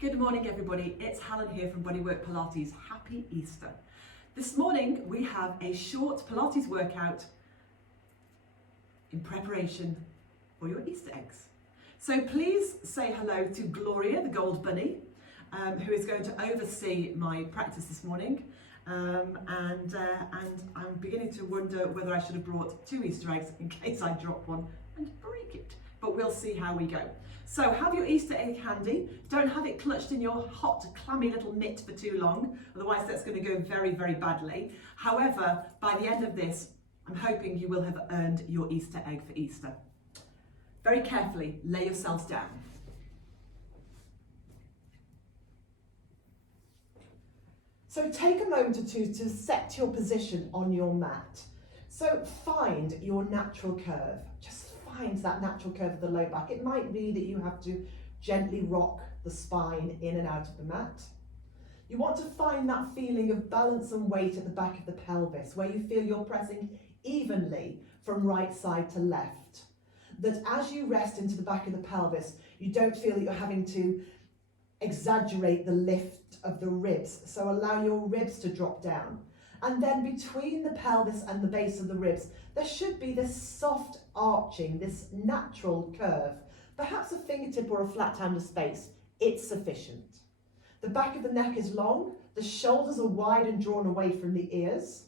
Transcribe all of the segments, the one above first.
Good morning everybody, it's Helen here from Bodywork-Pilates. Happy Easter. This morning we have a short Pilates workout in preparation for your Easter eggs. So please say hello to Gloria, the gold bunny, who is going to oversee my practice this morning. And I'm beginning to wonder whether I should have brought 2 Easter eggs in case I drop one and break it. But we'll see how we go. So have your Easter egg handy. Don't have it clutched in your hot, clammy little mitt for too long. Otherwise that's going to go very, very badly. However, by the end of this, I'm hoping you will have earned your Easter egg for Easter. Very carefully, lay yourselves down. So take a moment or two to set your position on your mat. So find your natural curve. Just find that natural curve of the low back. It might be that you have to gently rock the spine in and out of the mat. You want to find that feeling of balance and weight at the back of the pelvis, where you feel you're pressing evenly from right side to left. That as you rest into the back of the pelvis, you don't feel that you're having to exaggerate the lift of the ribs. So allow your ribs to drop down. And then between the pelvis and the base of the ribs, there should be this soft arching, this natural curve, perhaps a fingertip or a flat hand of space. It's sufficient. The back of the neck is long, the shoulders are wide and drawn away from the ears,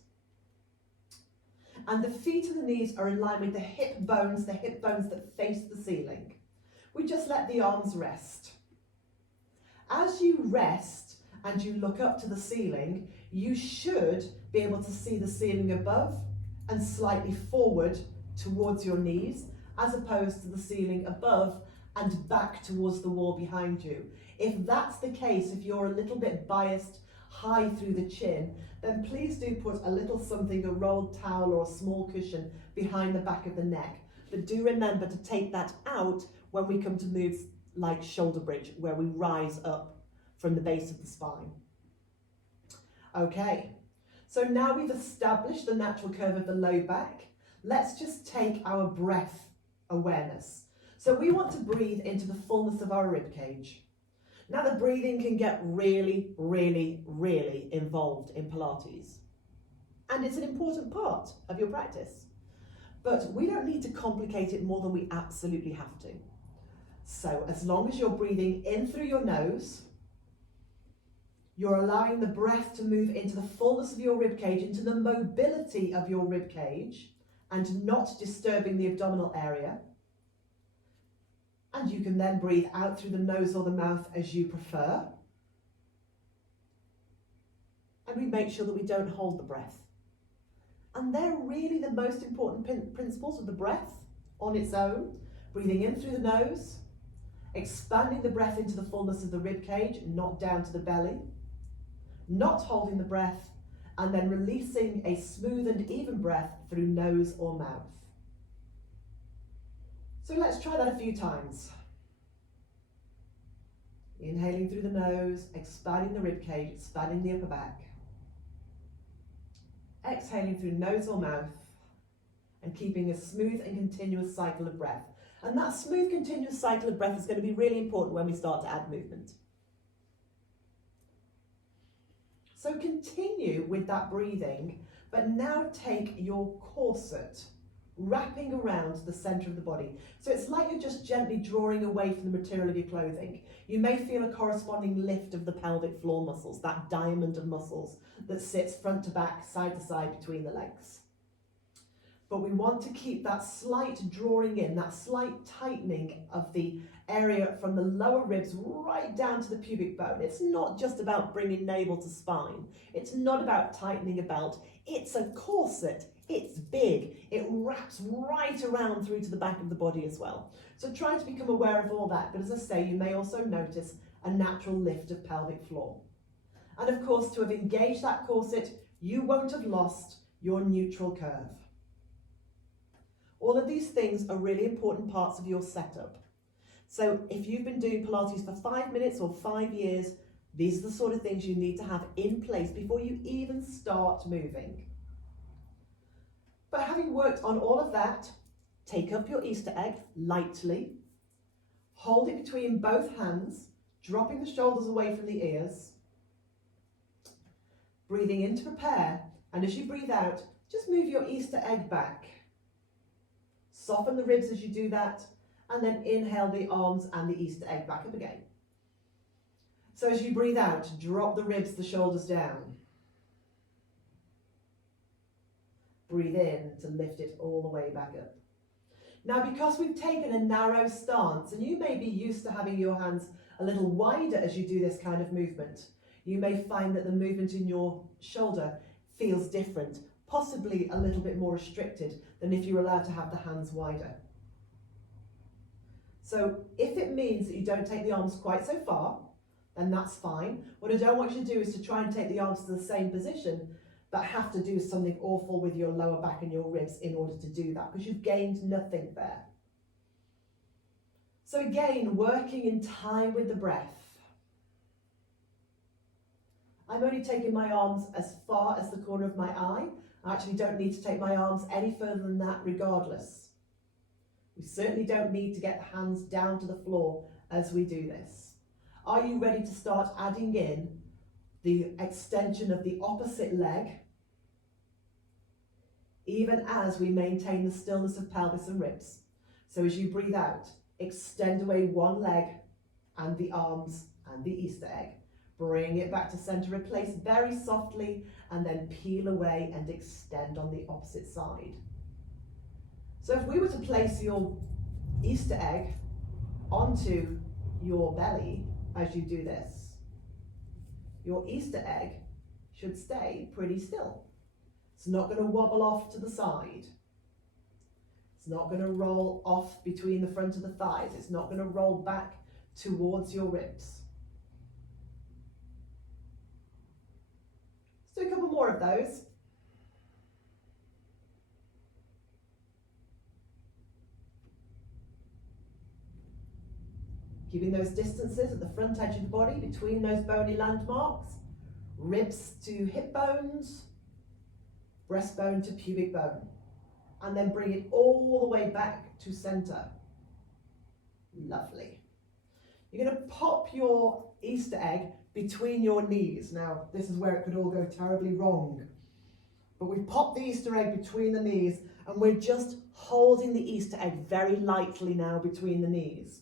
and the feet and the knees are in line with the hip bones that face the ceiling. We just let the arms rest. As you rest and you look up to the ceiling, you should be able to see the ceiling above and slightly forward towards your knees, as opposed to the ceiling above and back towards the wall behind you. If that's the case, if you're a little bit biased high through the chin, then please do put a little something, a rolled towel or a small cushion behind the back of the neck. But do remember to take that out when we come to moves like shoulder bridge, where we rise up from the base of the spine. Okay, so now we've established the natural curve of the low back. Let's just take our breath awareness. So we want to breathe into the fullness of our rib cage. Now the breathing can get really, really, really involved in Pilates. And it's an important part of your practice. But we don't need to complicate it more than we absolutely have to. So as long as you're breathing in through your nose, you're allowing the breath to move into the fullness of your rib cage, into the mobility of your rib cage, and not disturbing the abdominal area. And you can then breathe out through the nose or the mouth as you prefer. And we make sure that we don't hold the breath. And they're really the most important principles of the breath on its own. Breathing in through the nose, expanding the breath into the fullness of the rib cage, not down to the belly. Not holding the breath, and then releasing a smooth and even breath through nose or mouth. So let's try that a few times. Inhaling through the nose, expanding the rib cage, expanding the upper back. Exhaling through nose or mouth, and keeping a smooth and continuous cycle of breath. And that smooth, continuous cycle of breath is going to be really important when we start to add movement. So continue with that breathing, but now take your corset, wrapping around the center of the body. So it's like you're just gently drawing away from the material of your clothing. You may feel a corresponding lift of the pelvic floor muscles, that diamond of muscles that sits front to back, side to side between the legs. But we want to keep that slight drawing in, that slight tightening of the area from the lower ribs right down to the pubic bone. It's not just about bringing navel to spine. It's not about tightening a belt. It's a corset. It's big. It wraps right around through to the back of the body as well. So try to become aware of all that. But as I say, you may also notice a natural lift of pelvic floor. And of course, to have engaged that corset, you won't have lost your neutral curve. All of these things are really important parts of your setup. So if you've been doing Pilates for 5 minutes or 5 years, these are the sort of things you need to have in place before you even start moving. But having worked on all of that, take up your Easter egg lightly, hold it between both hands, dropping the shoulders away from the ears, breathing in to prepare, and as you breathe out, just move your Easter egg back. Soften the ribs as you do that, and then inhale the arms and the Easter egg back up again. So as you breathe out, drop the ribs, the shoulders down. Breathe in to lift it all the way back up. Now, because we've taken a narrow stance, and you may be used to having your hands a little wider as you do this kind of movement, you may find that the movement in your shoulder feels different, possibly a little bit more restricted than if you were allowed to have the hands wider. So if it means that you don't take the arms quite so far, then that's fine. What I don't want you to do is to try and take the arms to the same position, but have to do something awful with your lower back and your ribs in order to do that, because you've gained nothing there. So again, working in time with the breath. I'm only taking my arms as far as the corner of my eye. I actually don't need to take my arms any further than that regardless. We certainly don't need to get the hands down to the floor as we do this. Are you ready to start adding in the extension of the opposite leg, even as we maintain the stillness of pelvis and ribs? So as you breathe out, extend away one leg and the arms and the Easter egg. Bring it back to center, replace very softly, and then peel away and extend on the opposite side. So if we were to place your Easter egg onto your belly as you do this, your Easter egg should stay pretty still. It's not going to wobble off to the side. It's not going to roll off between the front of the thighs. It's not going to roll back towards your ribs. Let's do a couple more of those. Keeping those distances at the front edge of the body between those bony landmarks, ribs to hip bones, breastbone to pubic bone, and then bring it all the way back to center. Lovely. You're going to pop your Easter egg between your knees. Now, this is where it could all go terribly wrong. But we've popped the Easter egg between the knees, and we're just holding the Easter egg very lightly now between the knees.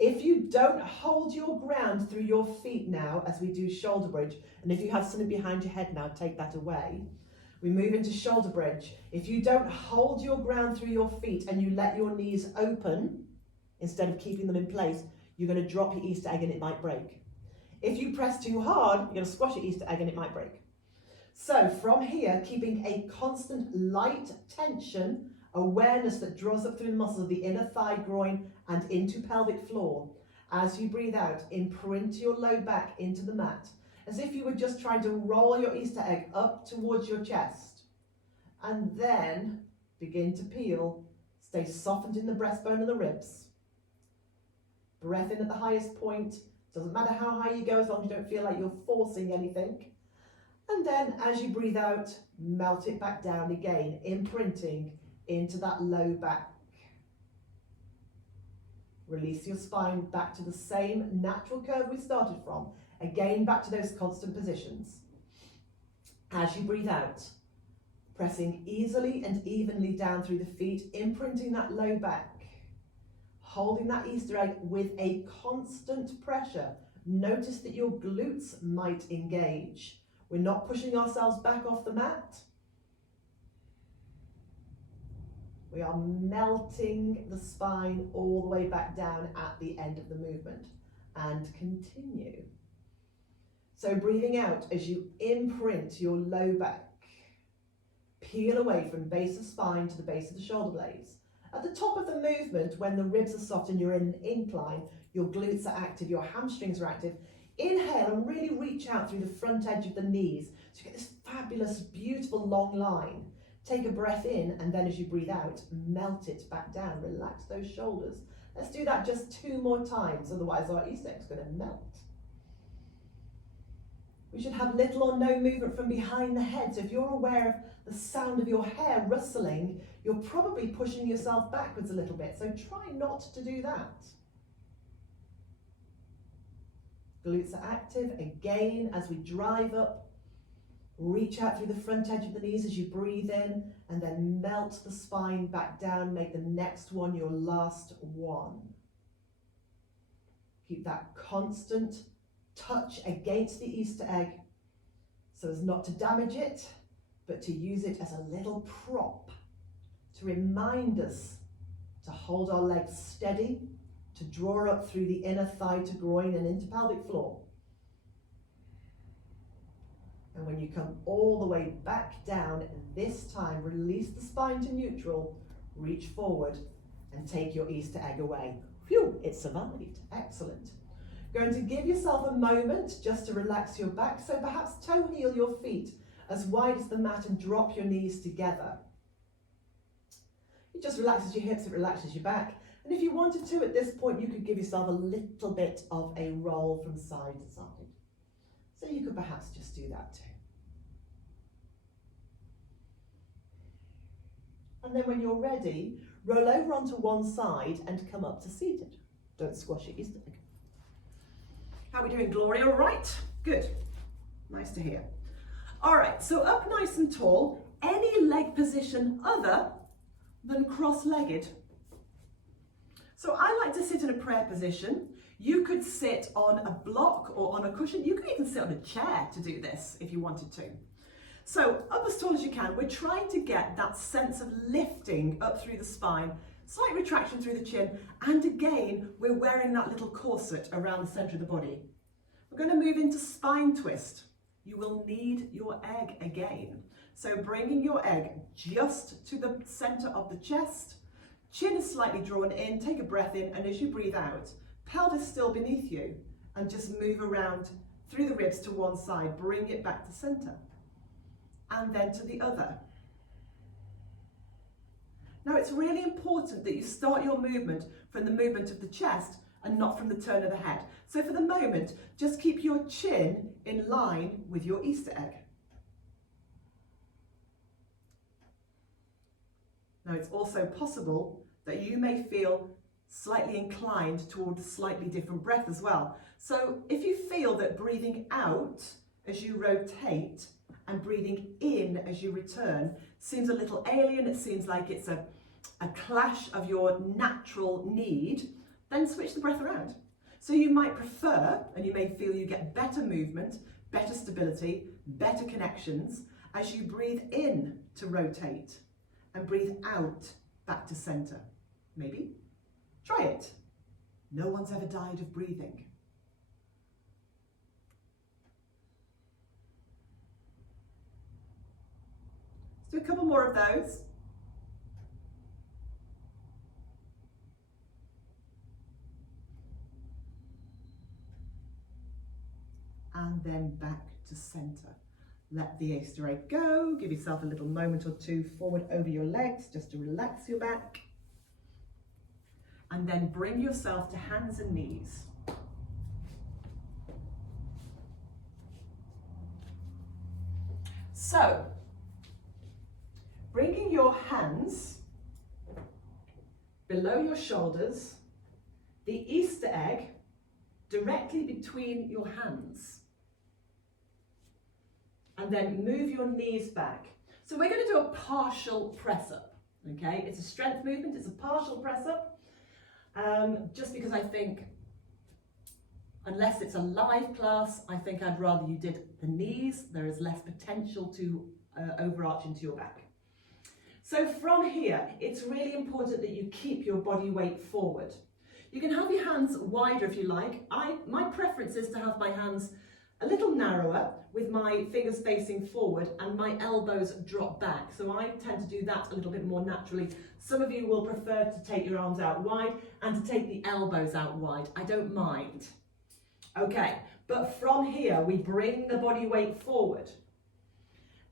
If you don't hold your ground through your feet now, as we do shoulder bridge, and if you have something behind your head now, take that away. We move into shoulder bridge. If you don't hold your ground through your feet and you let your knees open, instead of keeping them in place, you're going to drop your Easter egg and it might break. If you press too hard, you're going to squash your Easter egg and it might break. So from here, keeping a constant light tension, awareness that draws up through the muscles of the inner thigh, groin, and into pelvic floor. As you breathe out, imprint your low back into the mat, as if you were just trying to roll your Easter egg up towards your chest. And then begin to peel. Stay softened in the breastbone and the ribs. Breath in at the highest point. Doesn't matter how high you go, as long as you don't feel like you're forcing anything. And then as you breathe out, melt it back down again, imprinting into that low back. Release your spine back to the same natural curve we started from. Again, back to those constant positions. As you breathe out, pressing easily and evenly down through the feet, imprinting that low back. Holding that Easter egg with a constant pressure. Notice that your glutes might engage. We're not pushing ourselves back off the mat. We are melting the spine all the way back down at the end of the movement. And continue. So breathing out as you imprint your low back. Peel away from base of spine to the base of the shoulder blades. At the top of the movement, when the ribs are soft and you're in an incline, your glutes are active, your hamstrings are active. Inhale and really reach out through the front edge of the knees. So you get this fabulous, beautiful long line. Take a breath in, and then as you breathe out, melt it back down. Relax those shoulders. Let's do that just 2 more times, otherwise our Easter egg is going to melt. We should have little or no movement from behind the head. So if you're aware of the sound of your hair rustling, you're probably pushing yourself backwards a little bit. So try not to do that. Glutes are active. Again, as we drive up, reach out through the front edge of the knees as you breathe in, and then melt the spine back down. Make the next one your last one. Keep that constant touch against the Easter egg so as not to damage it, but to use it as a little prop to remind us to hold our legs steady, to draw up through the inner thigh to groin and into pelvic floor. And when you come all the way back down, this time release the spine to neutral, reach forward and take your Easter egg away. Phew, it survived. Excellent. Going to give yourself a moment just to relax your back. So perhaps toe heel your feet as wide as the mat and drop your knees together. It just relaxes your hips, it relaxes your back. And if you wanted to, at this point, you could give yourself a little bit of a roll from side to side. So you could perhaps just do that too. And then when you're ready, roll over onto one side and come up to seated. Don't squash your Easter egg. How are we doing, Gloria? All right? Good. Nice to hear. All right, so up nice and tall, any leg position other than cross-legged. So I like to sit in a prayer position. You could sit on a block or on a cushion. You could even sit on a chair to do this if you wanted to. So up as tall as you can, we're trying to get that sense of lifting up through the spine, slight retraction through the chin, and again, we're wearing that little corset around the center of the body. We're going to move into spine twist. You will need your egg again. So bringing your egg just to the center of the chest, chin is slightly drawn in, take a breath in, and as you breathe out, pelvis still beneath you, and just move around through the ribs to one side, bring it back to center, and then to the other. Now it's really important that you start your movement from the movement of the chest and not from the turn of the head. So for the moment, just keep your chin in line with your Easter egg. Now it's also possible that you may feel slightly inclined toward a slightly different breath as well. So if you feel that breathing out as you rotate and breathing in as you return seems a little alien, it seems like it's a clash of your natural need, then switch the breath around. So you might prefer, and you may feel you get better movement, better stability, better connections as you breathe in to rotate and breathe out back to center. Maybe. Try it. No one's ever died of breathing. Let's do a couple more of those. And then back to center. Let the Easter egg go. Give yourself a little moment or two forward over your legs just to relax your back. And then bring yourself to hands and knees. So, bringing your hands below your shoulders, the Easter egg directly between your hands. And then move your knees back. So we're going to do a partial press up, okay? It's a strength movement, it's a partial press up. Just because I think, unless it's a live class, I think I'd rather you did the knees. There is less potential to overarch into your back. So from here, it's really important that you keep your body weight forward. You can have your hands wider if you like. My preference is to have my hands a little narrower with my fingers facing forward and my elbows drop back. So I tend to do that a little bit more naturally. Some of you will prefer to take your arms out wide and to take the elbows out wide. I don't mind. Okay, but from here we bring the body weight forward.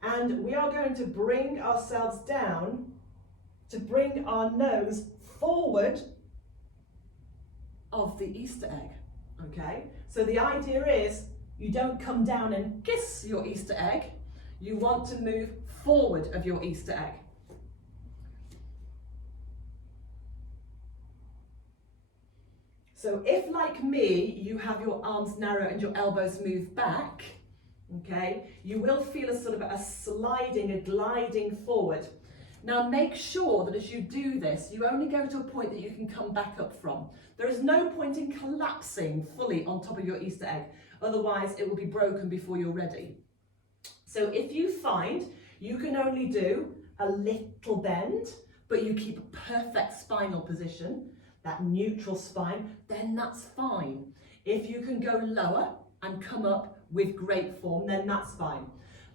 And we are going to bring ourselves down to bring our nose forward of the Easter egg. Okay, so the idea is you don't come down and kiss your Easter egg. You want to move forward of your Easter egg. So if, like me, you have your arms narrow and your elbows move back, okay, you will feel a sort of a sliding, a gliding forward. Now make sure that as you do this, you only go to a point that you can come back up from. There is no point in collapsing fully on top of your Easter egg, otherwise it will be broken before you're ready. So if you find you can only do a little bend, but you keep a perfect spinal position, that neutral spine, then that's fine. If you can go lower and come up with great form, then that's fine.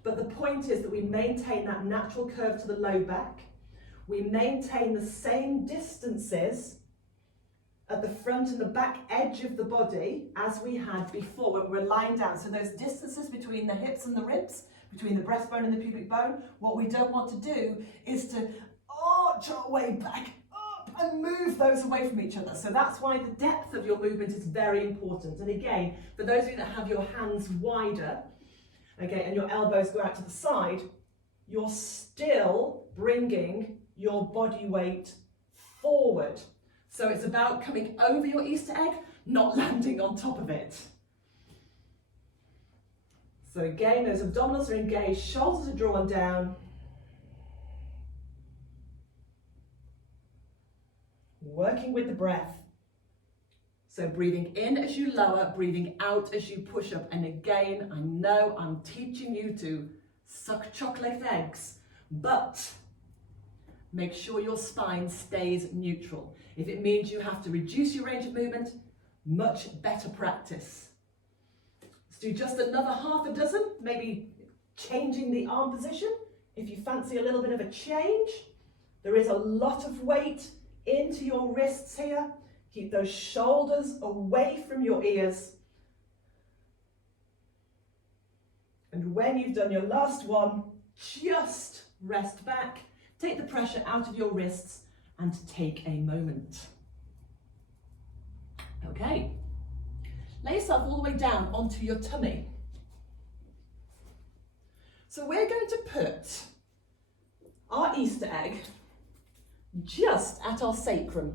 But the point is that we maintain that natural curve to the low back. We maintain the same distances at the front and the back edge of the body as we had before when we were lying down. So those distances between the hips and the ribs, between the breastbone and the pubic bone, what we don't want to do is to arch our way back up and move those away from each other. So that's why the depth of your movement is very important. And again, for those of you that have your hands wider, okay, and your elbows go out to the side, you're still bringing your body weight forward. So it's about coming over your Easter egg, not landing on top of it. So again, those abdominals are engaged, shoulders are drawn down. Working with the breath. So breathing in as you lower, breathing out as you push up. And again, I know I'm teaching you to suck chocolate eggs, but make sure your spine stays neutral. If it means you have to reduce your range of movement, much better practice. Let's do just another half a dozen, maybe changing the arm position. If you fancy a little bit of a change, there is a lot of weight into your wrists here. Keep those shoulders away from your ears. And when you've done your last one, just rest back, take the pressure out of your wrists and take a moment. Okay, lay yourself all the way down onto your tummy. So we're going to put our Easter egg just at our sacrum.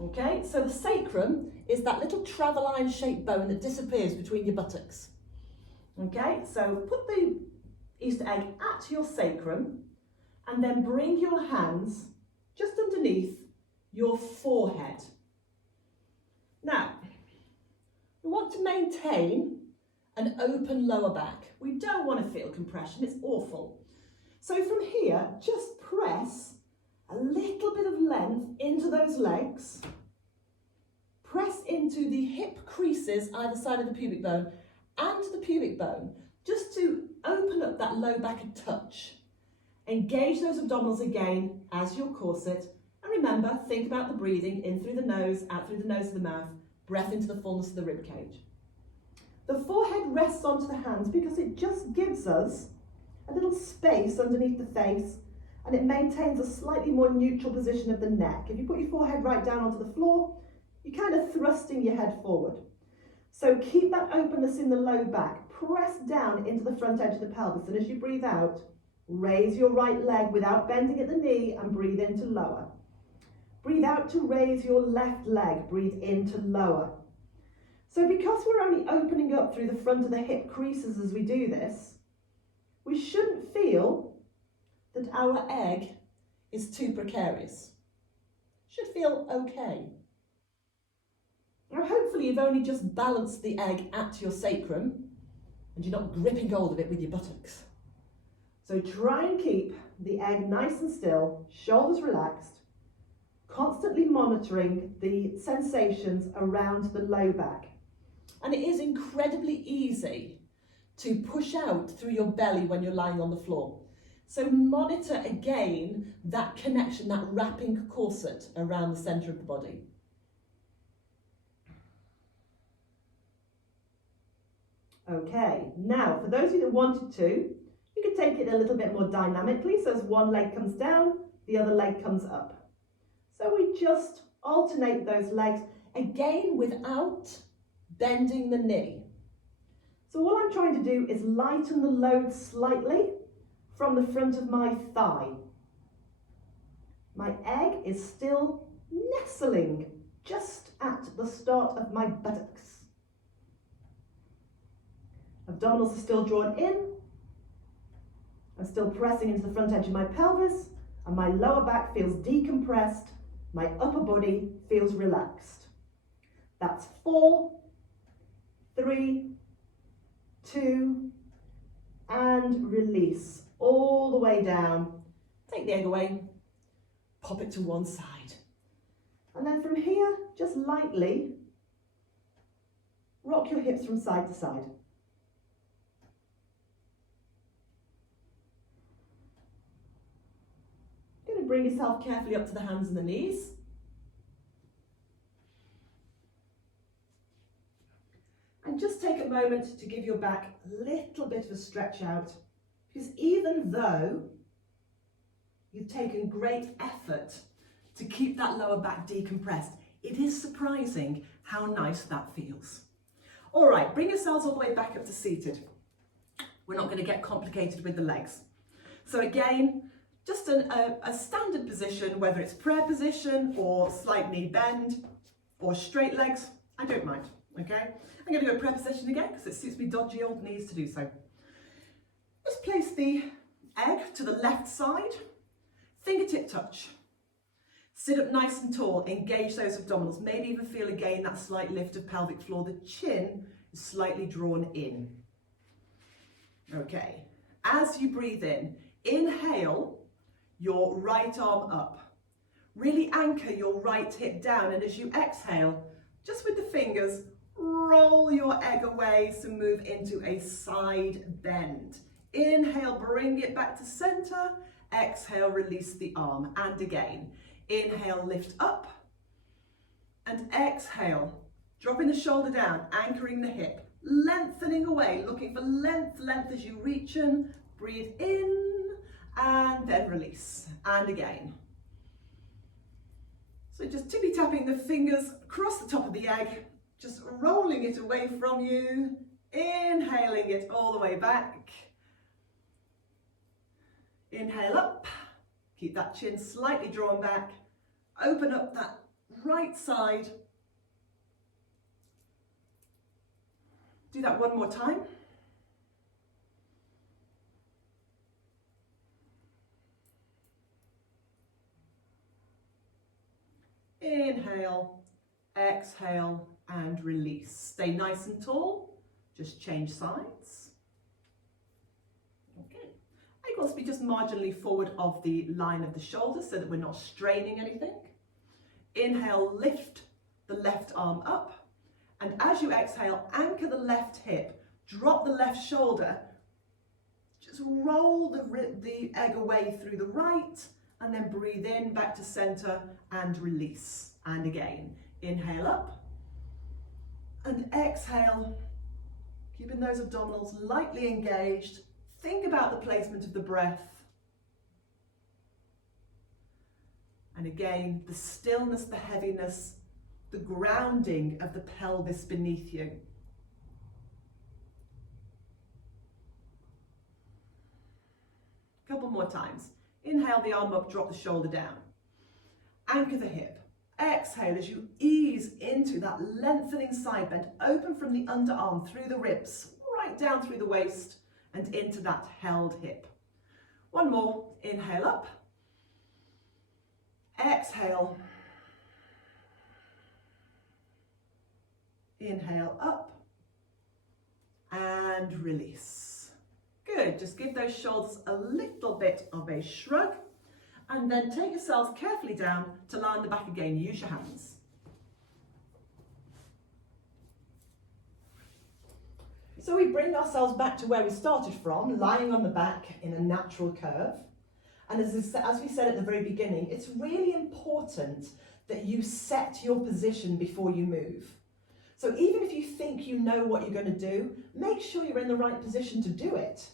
Okay, so the sacrum is that little traveline shaped bone that disappears between your buttocks. Okay, so put the Easter egg at your sacrum and then bring your hands just underneath your forehead. Now, we want to maintain an open lower back. We don't want to feel compression, it's awful. So from here, just press a little bit of length into those legs. Press into the hip creases either side of the pubic bone and the pubic bone, just to open up that low back a touch. Engage those abdominals again as your corset. And remember, think about the breathing in through the nose, out through the nose to the mouth, breath into the fullness of the rib cage. The forehead rests onto the hands because it just gives us a little space underneath the face, and it maintains a slightly more neutral position of the neck. If you put your forehead right down onto the floor, you're kind of thrusting your head forward. So keep that openness in the low back. Press down into the front edge of the pelvis, and as you breathe out, raise your right leg without bending at the knee and breathe in to lower. Breathe out to raise your left leg, breathe in to lower. So because we're only opening up through the front of the hip creases as we do this, we shouldn't feel that our egg is too precarious. Should feel okay. Now hopefully you've only just balanced the egg at your sacrum and you're not gripping hold of it with your buttocks. So try and keep the egg nice and still, shoulders relaxed, constantly monitoring the sensations around the low back. And it is incredibly easy to push out through your belly when you're lying on the floor. So monitor again that connection, that wrapping corset around the centre of the body. Okay, now for those of you that wanted to, you could take it a little bit more dynamically. So as one leg comes down, the other leg comes up. So we just alternate those legs, again without bending the knee. So all I'm trying to do is lighten the load slightly from the front of my thigh. My egg is still nestling just at the start of my buttocks. Abdominals are still drawn in. I'm still pressing into the front edge of my pelvis, and my lower back feels decompressed. My upper body feels relaxed. That's 4, 3, 2, and release all the way down. Take the egg away, pop it to one side. And then from here, just lightly rock your hips from side to side. Going to bring yourself carefully up to the hands and the knees. And just take a moment to give your back a little bit of a stretch out, because even though you've taken great effort to keep that lower back decompressed, it is surprising how nice that feels. All right, bring yourselves all the way back up to seated. We're not going to get complicated with the legs. So again, just a standard position, whether it's prayer position or slight knee bend or straight legs, I don't mind, okay? I'm going to go prayer position again because it suits me dodgy old knees to do so. Just place the egg to the left side, fingertip touch. Sit up nice and tall, engage those abdominals, maybe even feel again that slight lift of pelvic floor. The chin is slightly drawn in. Okay, as you breathe in, inhale your right arm up. Really anchor your right hip down, and as you exhale, just with the fingers, roll your egg away to move into a side bend. Inhale, bring it back to center. Exhale, release the arm. And again, inhale, lift up. And exhale, dropping the shoulder down, anchoring the hip, lengthening away, looking for length as you reach in. Breathe in and then release. And again. So just tippy tapping the fingers across the top of the egg, just rolling it away from you, inhaling it all the way back. Inhale up, keep that chin slightly drawn back, open up that right side. Do that one more time. Inhale, exhale, and release. Stay nice and tall, just change sides. Okay. Egg wants to be just marginally forward of the line of the shoulders so that we're not straining anything. Inhale, lift the left arm up. And as you exhale, anchor the left hip, drop the left shoulder, just roll the egg away through the right, and then breathe in back to center and release. And again, inhale up and exhale, keeping those abdominals lightly engaged. Think about the placement of the breath. And again, the stillness, the heaviness, the grounding of the pelvis beneath you. A couple more times. Inhale the arm up, drop the shoulder down. Anchor the hip. Exhale as you ease into that lengthening side bend. Open from the underarm through the ribs, right down through the waist and into that held hip. One more. Inhale up. Exhale. Inhale up and release. Good, just give those shoulders a little bit of a shrug and then take yourselves carefully down to lie on the back again. Use your hands. So we bring ourselves back to where we started from, lying on the back in a natural curve. And as we said at the very beginning, it's really important that you set your position before you move. So even if you think you know what you're going to do, make sure you're in the right position to do it.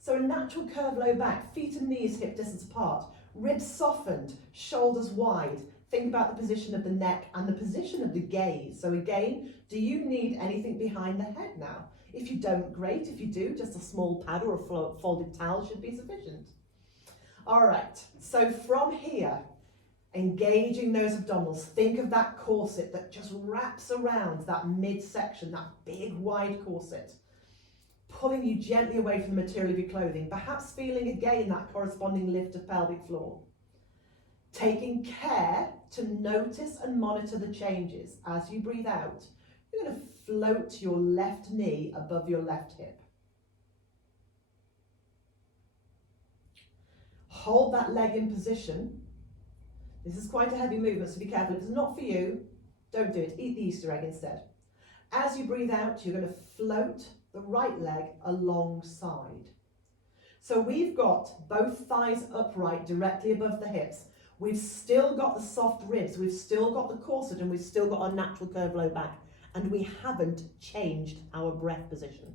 So a natural curve, low back, feet and knees hip distance apart, ribs softened, shoulders wide. Think about the position of the neck and the position of the gaze. So again, do you need anything behind the head now? If you don't, great. If you do, just a small pad or a folded towel should be sufficient. All right, so from here, Engaging those abdominals. Think of that corset that just wraps around that midsection, that big wide corset, pulling you gently away from the material of your clothing, perhaps feeling again that corresponding lift of pelvic floor. Taking care to notice and monitor the changes. As you breathe out, you're going to float your left knee above your left hip. Hold that leg in position. This is quite a heavy movement, so be careful. If it's not for you, don't do it. Eat the Easter egg instead. As you breathe out, you're going to float the right leg alongside. So we've got both thighs upright directly above the hips. We've still got the soft ribs, we've still got the corset, and we've still got our natural curved low back. And we haven't changed our breath position.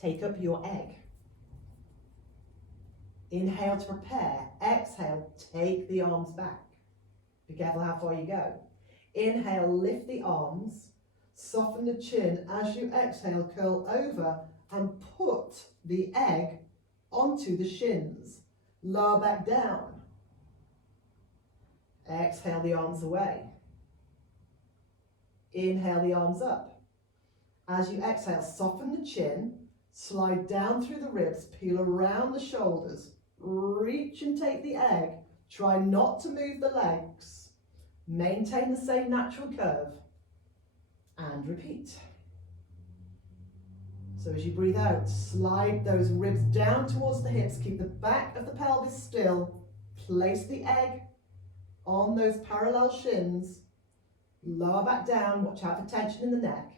Take up your egg. Inhale to prepare. Exhale, take the arms back. Be careful how far you go. Inhale, lift the arms. Soften the chin. As you exhale, curl over and put the egg onto the shins. Lower back down. Exhale the arms away. Inhale the arms up. As you exhale, soften the chin. Slide down through the ribs. Peel around the shoulders. Reach and take the egg. Try not to move the legs. Maintain the same natural curve. And repeat. So as you breathe out, slide those ribs down towards the hips. Keep the back of the pelvis still. Place the egg on those parallel shins. Lower back down. Watch out for tension in the neck.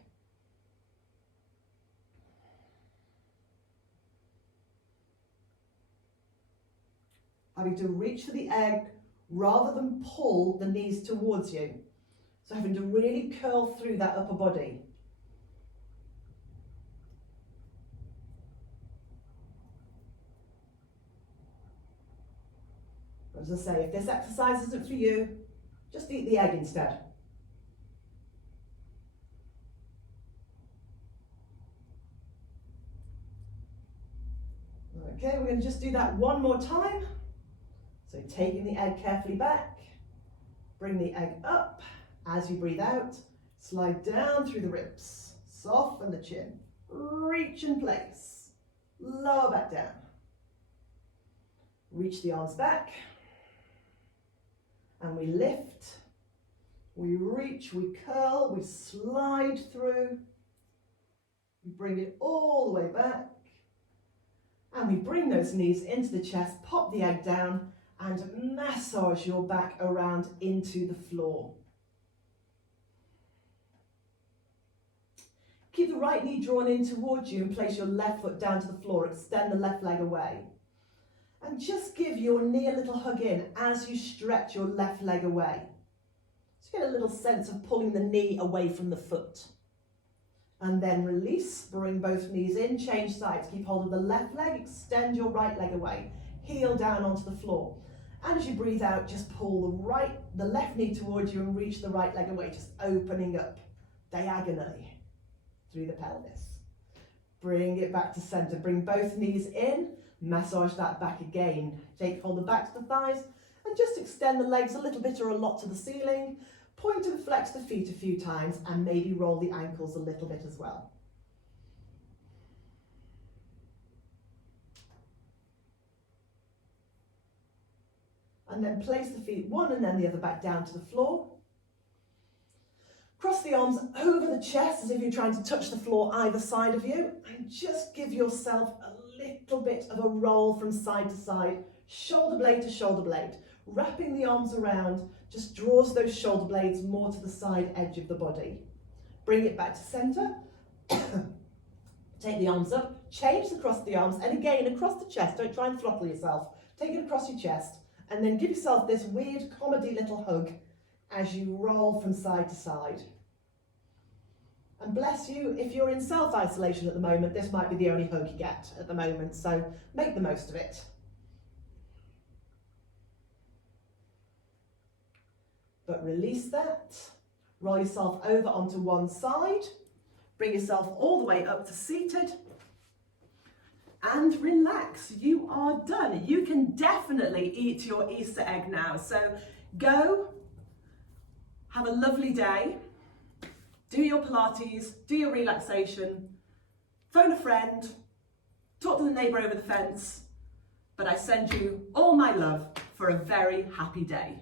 Having to reach for the egg rather than pull the knees towards you. So having to really curl through that upper body. But as I say, if this exercise isn't for you, just eat the egg instead. Okay, we're going to just do that one more time. So taking the egg carefully back, bring the egg up. As you breathe out, slide down through the ribs, soften the chin, reach in place, lower back down. Reach the arms back, and we lift, we reach, we curl, we slide through, we bring it all the way back, and we bring those knees into the chest, pop the egg down, and massage your back around into the floor. Keep the right knee drawn in towards you and place your left foot down to the floor. Extend the left leg away. And just give your knee a little hug in as you stretch your left leg away. Just get a little sense of pulling the knee away from the foot. And then release, bring both knees in, change sides. Keep hold of the left leg, extend your right leg away. Heel down onto the floor. And as you breathe out, just pull the left knee towards you and reach the right leg away, just opening up diagonally through the pelvis. Bring it back to center. Bring both knees in. Massage that back again. Take hold of the backs of the thighs and just extend the legs a little bit or a lot to the ceiling. Point and flex the feet a few times and maybe roll the ankles a little bit as well. And then place the feet one and then the other back down to the floor. Cross the arms over the chest as if you're trying to touch the floor either side of you, and just give yourself a little bit of a roll from side to side, shoulder blade to shoulder blade. Wrapping the arms around just draws those shoulder blades more to the side edge of the body. Bring it back to center. Take the arms up, change across the arms, and again across the chest. Don't try and throttle yourself. Take it across your chest, and then give yourself this weird comedy little hug as you roll from side to side. And bless you, if you're in self-isolation at the moment, this might be the only hug you get at the moment, so make the most of it. But release that, roll yourself over onto one side, bring yourself all the way up to seated, and relax. You are done. You can definitely eat your Easter egg now. So Go, have a lovely day, do your Pilates, do your relaxation, phone a friend, talk to the neighbour over the fence, but I send you all my love for a very happy day.